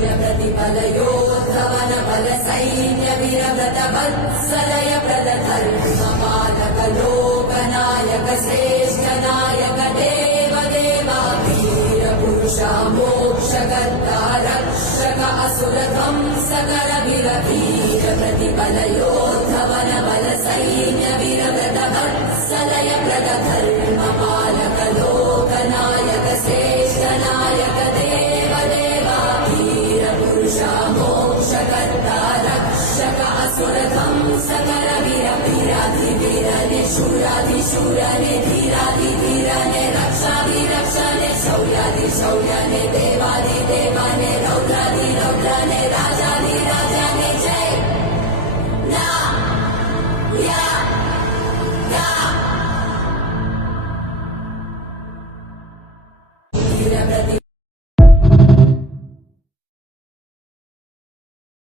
प्रतिबलयोद्धवन बल सैन्य वीरव्रत वत्सलय प्रदधर्मपालक लोकनायक श्रेष्ठ नायक देव देवा वीर पुरुषा मोक्षकर्ता रक्षक असुर ध्वंसकर वीर वीर प्रतिबलयोद्धवन बल सैन्य वीरव्रत वत्सलय प्रदधर्मपालक लोकनायक श्रेष्ठ नायक देव देवा वीर पुरुषा मोक्षकर्ता रक्षक असुर ध्वंसकर वीर वीराधिवीर निशूराधिशूर